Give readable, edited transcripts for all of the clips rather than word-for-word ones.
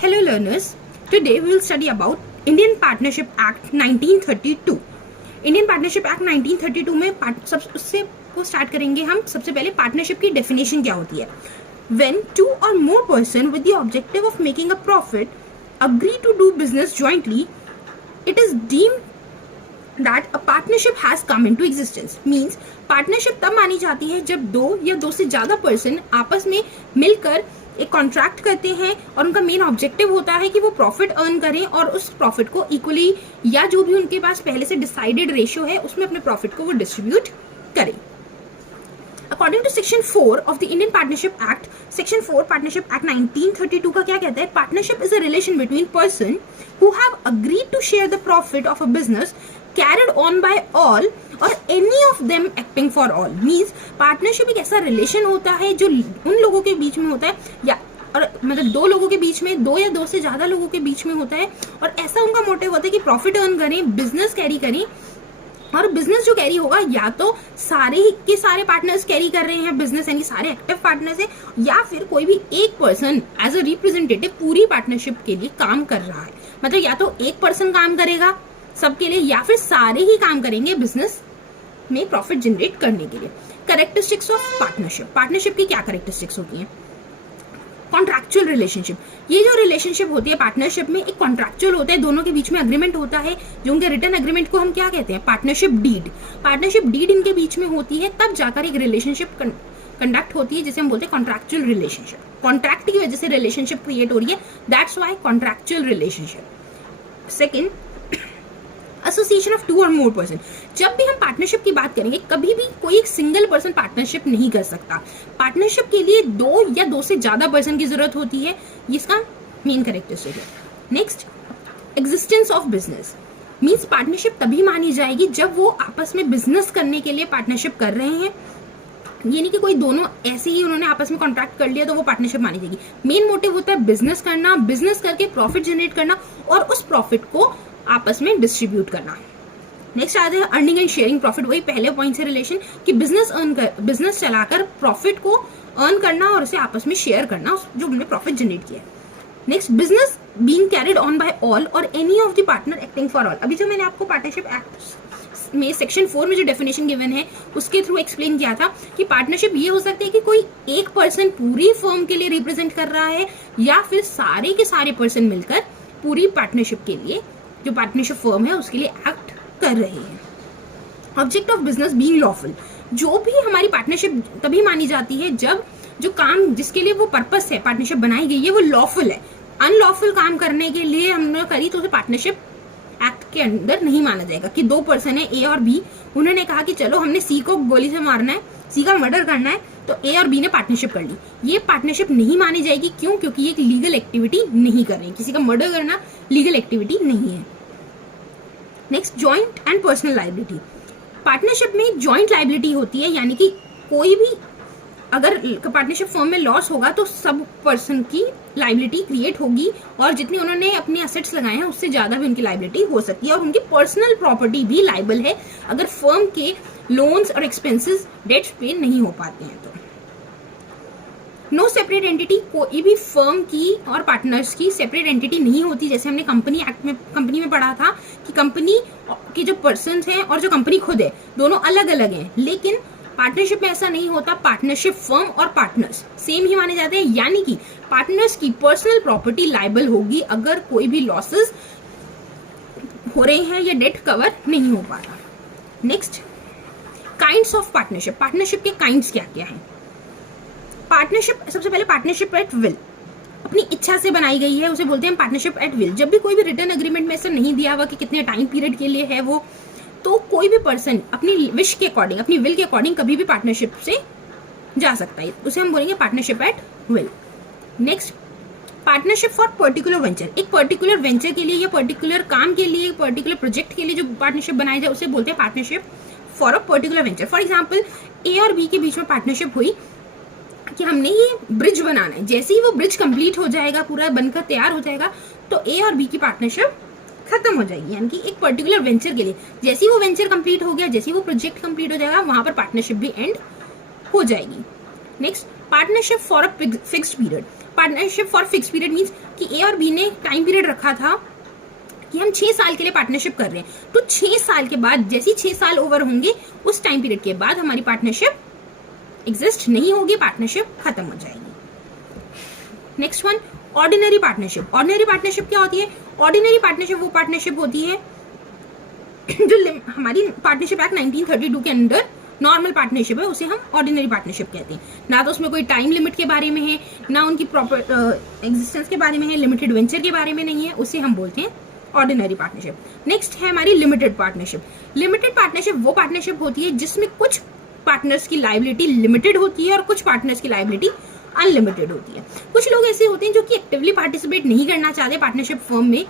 Hello learners, today we will study about Indian Partnership Act 1932. Indian Partnership Act 1932 में सबसे को start करेंगे हम. सबसे पहले पार्टनरशिप की डेफिनेशन क्या होती है. When two or more person with the objective of making a profit agree to do business jointly, it is deemed that a partnership has come into existence. Means partnership तब मानी जाती है जब दो या दो से ज्यादा पर्सन आपस में मिलकर एक कॉन्ट्रैक्ट करते हैं और उनका मेन ऑब्जेक्टिव होता है कि वो प्रॉफिट अर्न करें और उस प्रॉफिट को इक्वली या जो भी उनके पास पहले से डिसाइडेड रेशियो है उसमें अपने प्रॉफिट को वो डिस्ट्रीब्यूट करें. According to section 4 of the Indian partnership act, section 4 partnership act 1932 का क्या कहता है. Partnership is a relation between person who have agreed to share the profit of a business carried on by all or any of them acting for all. Means partnership एक ऐसा relation होता है जो उन लोगों के बीच में होता है या और मतलब दो लोगों के बीच में, दो या दो से ज्यादा लोगों के बीच में होता है और ऐसा उनका मोटिव होता है कि प्रॉफिट अर्न करें, बिजनेस कैरी करें. और बिजनेस जो कैरी होगा या तो सारे के सारे पार्टनर्स कैरी कर रहे हैं बिजनेस, यानी सारे एक्टिव पार्टनर्स है, या फिर कोई भी एक पर्सन एज अ रिप्रेजेंटेटिव पूरी पार्टनरशिप के लिए काम कर रहा है. मतलब या तो एक पर्सन काम करेगा सबके लिए या फिर सारे ही काम करेंगे बिजनेस में प्रॉफिट जनरेट करने के लिए. Characteristics of partnership. पार्टनरशिप की क्या कैरेक्टरिस्टिक्स होती हैं. Contractual relationship. ये जो रिलेशनशिप होती है पार्टनरशिप में एक कॉन्ट्रैक्चुअल होता है, दोनों के बीच में अग्रीमेंट होता है जो उनके रिटर्न एग्रीमेंट को हम क्या कहते हैं, पार्टनरशिप डीड. पार्टनरशिप डीड इनके बीच में होती है तब जाकर एक रिलेशनशिप कंडक्ट होती है जिसे हम बोलते हैं कॉन्ट्रैक्चुअल रिलेशनशिप. कॉन्ट्रैक्ट की वजह से रिलेशनशिप क्रिएट हो रही है, that's why contractual relationship. Second, association of two और मोर पर्सन. जब भी हम पार्टनरशिप की बात करेंगे कभी भी कोई एक सिंगल पर्सन पार्टनरशिप नहीं कर सकता. पार्टनरशिप के लिए दो या दो से ज्यादा पर्सन की जरूरत होती है, इसका मेन कैरेक्टरिस्टिक है. Next, existence of business. Means partnership तभी मानी जाएगी जब वो आपस में बिजनेस करने के लिए पार्टनरशिप कर रहे हैं. ये नहीं कि कोई दोनों ऐसे ही उन्होंने आपस में कॉन्ट्रैक्ट कर लिया तो वो पार्टनरशिप मानी जाएगी. मेन मोटिव होता है बिजनेस करना, बिजनेस करके प्रॉफिट जनरेट करना और उस प्रॉफिट को आपस में डिस्ट्रीब्यूट करना. नेक्स्ट आ जाए अर्निंग एंड शेयरिंग प्रॉफिट. वही पहले पॉइंट से रिलेशन कि बिजनेस चलाकर प्रॉफिट को अर्न करना और उसे आपस में शेयर करना जो उन्होंने प्रॉफिट जनरेट किया. Next, business being carried on by all or any of the partner acting for all. अभी जो मैंने आपको पार्टनरशिप एक्ट में सेक्शन 4 में जो डेफिनेशन गिवन है उसके थ्रू एक्सप्लेन किया था कि पार्टनरशिप ये हो सकती है कि कोई एक पर्सन पूरी फर्म के लिए रिप्रेजेंट कर रहा है या फिर सारे के सारे पर्सन मिलकर पूरी पार्टनरशिप के लिए जो पार्टनरशिप फर्म है उसके लिए एक्ट कर रहे हैं. Object of business being lawful. जो भी हमारी पार्टनरशिप तभी मानी जाती है जब जो काम जिसके लिए वो पर्पस है पार्टनरशिप बनाई गई है वो लॉफुल है. अनलॉफुल काम करने के लिए हमने करी तो उसे पार्टनरशिप एक्ट के अंदर नहीं माना जाएगा. कि दो पर्सन है ए और बी, उन्होंने कहा कि चलो हमने सी को गोली से मारना है, सी का मर्डर करना है, तो ए और बी ने पार्टनरशिप कर ली. ये पार्टनरशिप नहीं मानी जाएगी. क्यों? क्योंकि ये एक लीगल एक्टिविटी नहीं कर रही. किसी का मर्डर करना लीगल एक्टिविटी नहीं है. Next, joint and personal liability. Partnership में जॉइंट लायबिलिटी होती है, यानी कि कोई भी अगर पार्टनरशिप फर्म में लॉस होगा तो सब पर्सन की लायबिलिटी क्रिएट होगी और जितनी उन्होंने अपने एसेट्स लगाए हैं उससे ज्यादा भी उनकी लायबिलिटी हो सकती है और उनकी पर्सनल प्रॉपर्टी भी लायबल है अगर फर्म के लोन्स और एक्सपेंसेस डेट्स पे नहीं हो पाते हैं तो. No separate entity. कोई भी फर्म की और पार्टनर्स की सेपरेट एंटिटी नहीं होती. जैसे हमने कंपनी एक्ट में कंपनी में पढ़ा था कि कंपनी के जो पर्सन हैं और जो कंपनी खुद है दोनों अलग अलग हैं, लेकिन पार्टनरशिप में ऐसा नहीं होता. पार्टनरशिप फर्म और पार्टनर्स सेम ही माने जाते हैं, यानी कि पार्टनर्स की पर्सनल प्रॉपर्टी लायबल होगी अगर कोई भी लॉसेस हो रहे हैं या डेट कवर नहीं हो पा रहा. Next, kinds of partnership. Partnership के काइंड्स क्या क्या हैं. पार्टनरशिप, सबसे पहले पार्टनरशिप एट विल. अपनी इच्छा से बनाई गई है, उसे बोलते हैं पार्टनरशिप एट विल. जब भी कोई भी रिटर्न एग्रीमेंट में ऐसा नहीं दिया हुआ कि कितने टाइम पीरियड के लिए है वो, तो कोई भी पर्सन अपनी विश के अकॉर्डिंग, अपनी विल के अकॉर्डिंग कभी भी पार्टनरशिप से जा सकता है, उसे हम बोलेंगे partnership at will. Next, partnership for particular venture. एक पर्टिकुलर वेंचर के लिए या पर्टिकुलर काम के लिए, पर्टिकुलर प्रोजेक्ट के लिए जो पार्टनरशिप बनाई जाए उसे बोलते हैं partnership for a particular venture. For example, A और बी के बीच में पार्टनरशिप हुई कि हमने ये ब्रिज बनाना है. जैसे ही वो ब्रिज कंप्लीट हो जाएगा, पूरा बनकर तैयार हो जाएगा, तो ए और बी की पार्टनरशिप खत्म हो जाएगी. यानी कि एक पर्टिकुलर वेंचर के लिए जैसे ही वो वेंचर कंप्लीट हो गया, जैसे ही वो प्रोजेक्ट कंप्लीट हो जाएगा, वहां पर पार्टनरशिप भी एंड हो जाएगी. Next, partnership for a fixed period. Partnership for fix period means कि ए और बी ने टाइम पीरियड रखा था कि हम 6 साल के लिए पार्टनरशिप कर रहे हैं, तो 6 साल के बाद जैसे 6 साल ओवर होंगे उस टाइम पीरियड के बाद हमारी पार्टनरशिप एग्जिस्ट नहीं होगी, पार्टनरशिप खत्म हो जाएगी। Next one, ordinary partnership. Ordinary partnership क्या होती है? ऑर्डिनरी पार्टनरशिप वो पार्टनरशिप होती है जो हमारी पार्टनरशिप एक्ट 1932 के अंदर नॉर्मल पार्टनरशिप है, उसे हम ऑर्डिनरी पार्टनरशिप कहते हैं। ना तो उसमें कोई टाइम लिमिट के बारे में है, ना उनकी प्रॉपर एग्जिस्टेंस के बारे में है, लिमिटेड वेंचर के बारे में नहीं है, उसे हम बोलते हैं ऑर्डिनरी पार्टनरशिप। नेक्स्ट है हमारी लिमिटेड पार्टनरशिप। लिमिटेड पार्टनरशिप वो पार्टनरशिप होती है जिसमें कुछ पार्टनर्स की लायबिलिटी लिमिटेड होती है और कुछ पार्टनर्स की लायबिलिटी अनलिमिटेड होती है। कुछ लोग ऐसे होते हैं जो कि एक्टिवली पार्टिसिपेट नहीं करना चाहते पार्टनरशिप फर्म में,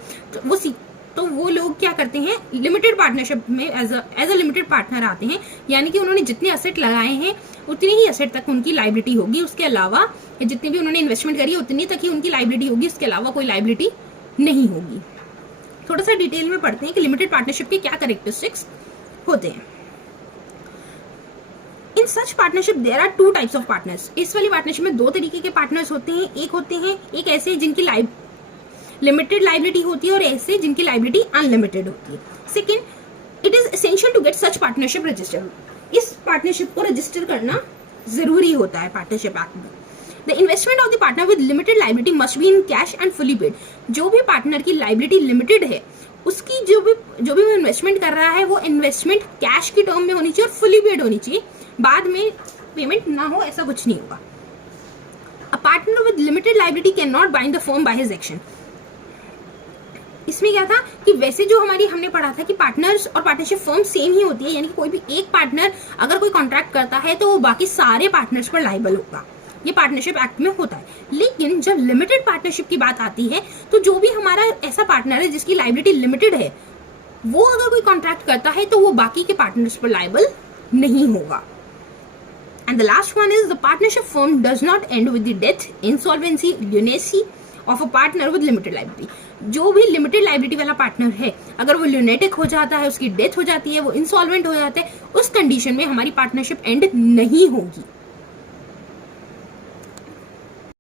तो वो लोग क्या करते हैं, लिमिटेड पार्टनरशिप में एज अ लिमिटेड पार्टनर आते हैं, यानी कि उन्होंने जितने असेट लगाए हैं उतनी ही असेट तक उनकी लायबिलिटी होगी, उसके अलावा जितनी भी उन्होंने इन्वेस्टमेंट करी है उतनी तक ही उनकी लायबिलिटी होगी, उसके अलावा कोई लायबिलिटी नहीं होगी। थोड़ा सा डिटेल में पढ़ते हैं कि लिमिटेड पार्टनरशिप के क्या कैरेक्टरिस्टिक्स होते हैं। In such partnership there are 2 types of partners. इस वाली पार्टनरशिप में 2 तरीके के पार्टनर्स होते हैं। एक ऐसे जिनकी लिमिटेड लायबिलिटी होती है और ऐसे जिनकी लायबिलिटी अनलिमिटेड होती है। Second, it is essential to get such partnership registered. इस पार्टनरशिप को रजिस्टर करना जरूरी होता है पार्टनरशिप एक्ट में। The investment of the partner with limited liability must be in cash and fully paid. जो भी पार्टनर की लायबिलिटी लिमिटेड है उसकी जो भी वो इन्वेस्टमेंट कर रहा है वो इन्वेस्टमेंट कैश की टर्म में होनी चाहिए और फुली पेड होनी चाहिए, बाद में पेमेंट ना हो ऐसा कुछ नहीं होगा। A partner with limited liability can not bind the firm by his action. इसमें क्या था कि वैसे जो हमने पढ़ा था कि पार्टनर्स और पार्टनरशिप फर्म सेम ही होती है, यानी कि कोई भी एक पार्टनर अगर कोई कॉन्ट्रैक्ट करता है तो वो बाकी सारे पार्टनर्स पर लायबल होगा, ये पार्टनरशिप एक्ट में होता है। लेकिन जब लिमिटेड पार्टनरशिप की बात आती है तो जो भी हमारा ऐसा पार्टनर है जिसकी लायबिलिटी लिमिटेड है वो अगर कोई कॉन्ट्रैक्ट करता है तो वो बाकी के पार्टनर्स पर लायबल नहीं होगा। And the last one is the partnership firm does not and with the death, insolvency, lunacy of a partner with limited liability. जो भी लिमिटेड लायबिलिटी वाला पार्टनर है अगर वो ल्यूनेटिक हो जाता है, उसकी डेथ हो जाती है, वो इंसॉल्वेंट हो जाता है, उस कंडीशन में हमारी पार्टनरशिप एंड नहीं होगी।